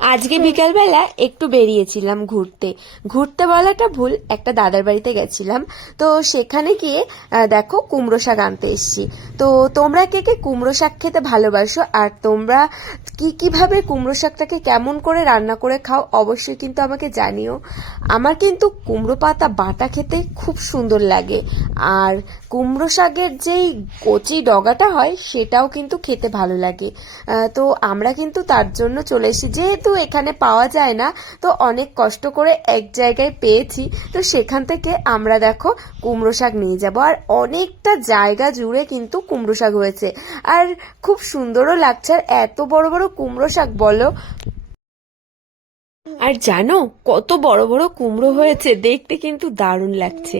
আজকে বিকালবেলা একটু বেরিয়েছিলাম ঘুরতে। ঘুরতে বলাটা ভুল, একটা দাদার বাড়িতে গেছিলাম। তো সেখানে গিয়ে দেখো কুমড়ো শাক আনতে এসেছি। তো তোমরা কে কে কুমড়ো শাক খেতে ভালোবাসো আর তোমরা কি কীভাবে কুমড়ো শাকটাকে কেমন করে রান্না করে খাও অবশ্যই কিন্তু আমাকে জানিও। আমার কিন্তু কুমড়ো পাতা বাটা খেতে খুব সুন্দর লাগে। আর কুমড়ো শাকের যেই কচি ডগাটা হয়, সেটাও কিন্তু খেতে ভালো লাগে। তো আমরা কিন্তু তার জন্য চলে এসেছি। যেহেতু এখানে পাওয়া যায় না, তো অনেক কষ্ট করে এক জায়গায় পেয়েছি। তো সেখান থেকে আমরা দেখো কুমড়ো শাক নিয়ে যাব। আর অনেকটা জায়গা জুড়ে কিন্তু কুমড়ো শাক হয়েছে। আর খুব সুন্দরও লাগছে। আর এত বড় বড় কুমড়ো শাক বলো। আর জানো, কত বড় বড় কুমড়ো হয়েছে। দেখতে কিন্তু দারুণ লাগছে।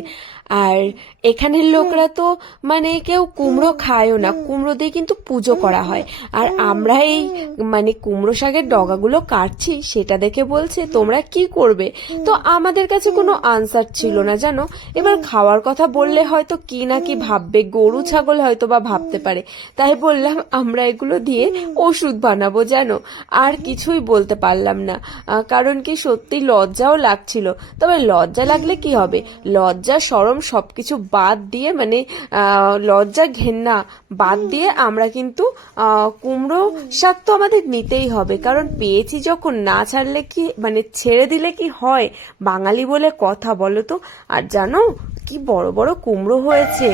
আর এখানের লোকরা তো মানে কেউ কুমড়ো খায়ও না কুমড়ো দিয়ে কিন্তু পুজো করা হয়। আর আমরা এই মানে কুমড়ো শাকের ডগাগুলো কাটছি সেটা দেখে বলছে তোমরা কি করবে? তো আমাদের কাছে কোনো আনসার ছিল না জানো? এবার খাওয়ার কথা বললে হয়তো কি না কি ভাববে গরু ছাগল হয়তো বা ভাবতে পারে। তাই বললাম আমরা এগুলো দিয়ে ওষুধ বানাবো জানো? আর কিছুই বলতে পারলাম না। কারণ কি সত্যি লজ্জাও লাগছিল। তবে লজ্জা লাগলে কি হবে? লজ্জা সরম সবকিছু বাদ দিয়ে মানে লজ্জা ঘেন্না বাদ দিয়ে আমরা কিন্তু কুমড়ো শাক তো আমাদের নিতেই হবে। কারণ পেয়েছি যখন না ছাড়লে কি মানে ছেড়ে দিলে কি হয়? বাঙালি বলে কথা বলো তো। আর জানো কি বড় বড় কুমড়ো হয়েছে।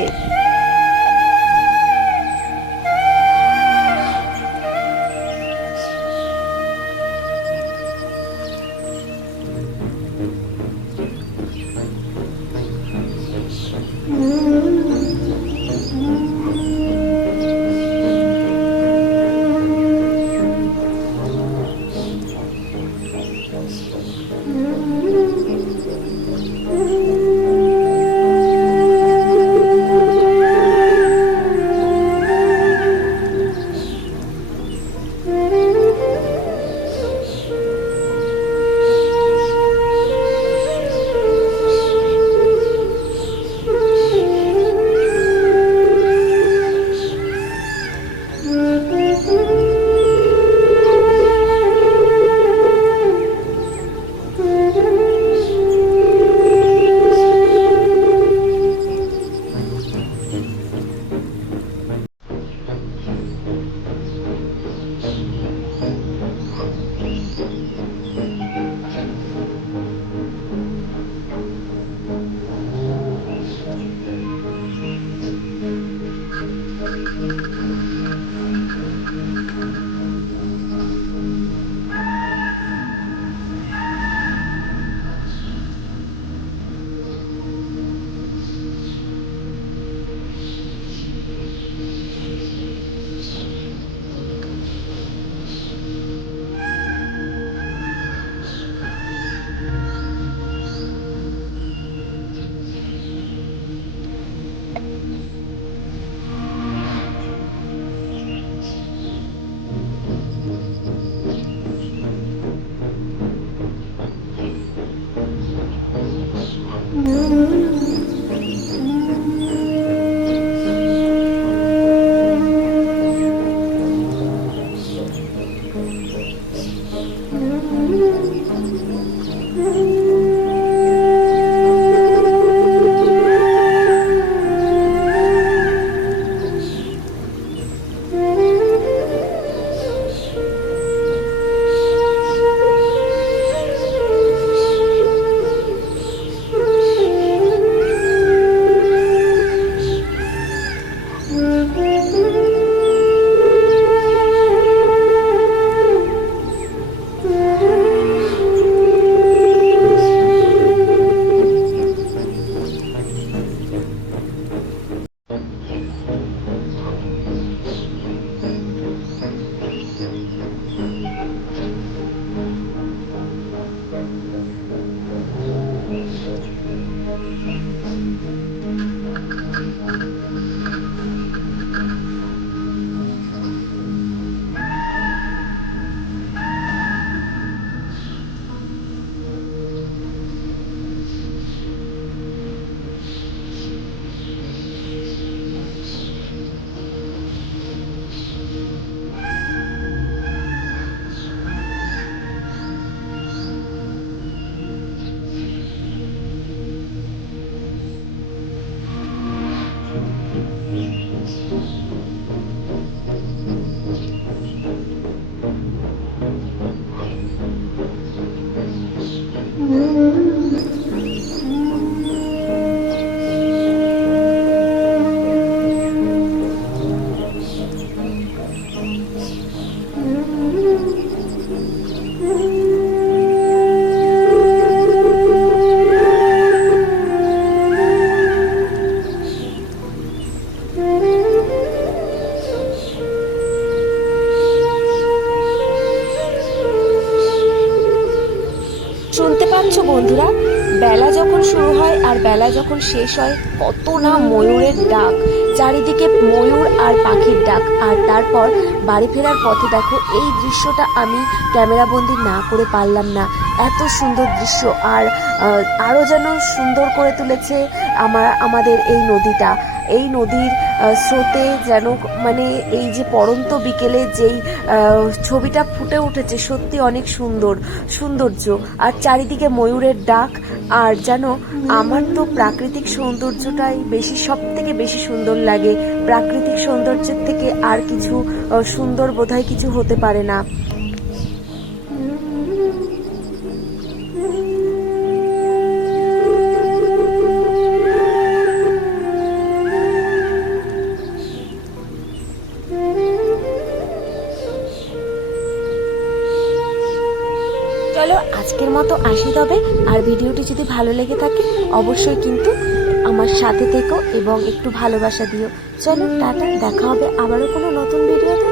Mm-hmm. শুনতে পাচ্ছ বন্ধুরা? বেলা যখন শুরু হয় আর বেলা যখন শেষ হয়, কত না ময়ূরের ডাক। চারিদিকে ময়ূর আর পাখির ডাক। আর তারপর বাড়ি ফেরার পথে দেখো, এই দৃশ্যটা আমি ক্যামেরাবন্দি না করে পারলাম না। এত সুন্দর দৃশ্য। আর আরও যেন সুন্দর করে তুলেছে আমার, আমাদের এই নদীটা। এই নদীর স্রোতে যেন মানে এই যে পড়ন্ত বিকেলে যেই ছবিটা ফুটে উঠেছে, সত্যি অনেক সুন্দর, সৌন্দর্য। আর চারিদিকে ময়ূরের ডাক, আর যেন আমার তো প্রাকৃতিক সৌন্দর্যটাই বেশি সব থেকে বেশি সুন্দর লাগে। প্রাকৃতিক সৌন্দর্যের থেকে আর কিছু সুন্দর বোধহয় কিছু হতে পারে না। মতো আসি তবে, আর ভিডিওটি যদি ভালো লেগে থাকে, অবশ্যই কিন্তু আমার সাথে থেকো এবং একটু ভালোবাসা দিও। চলো টাটা, দেখা হবে আবারও কোনো নতুন ভিডিওতে।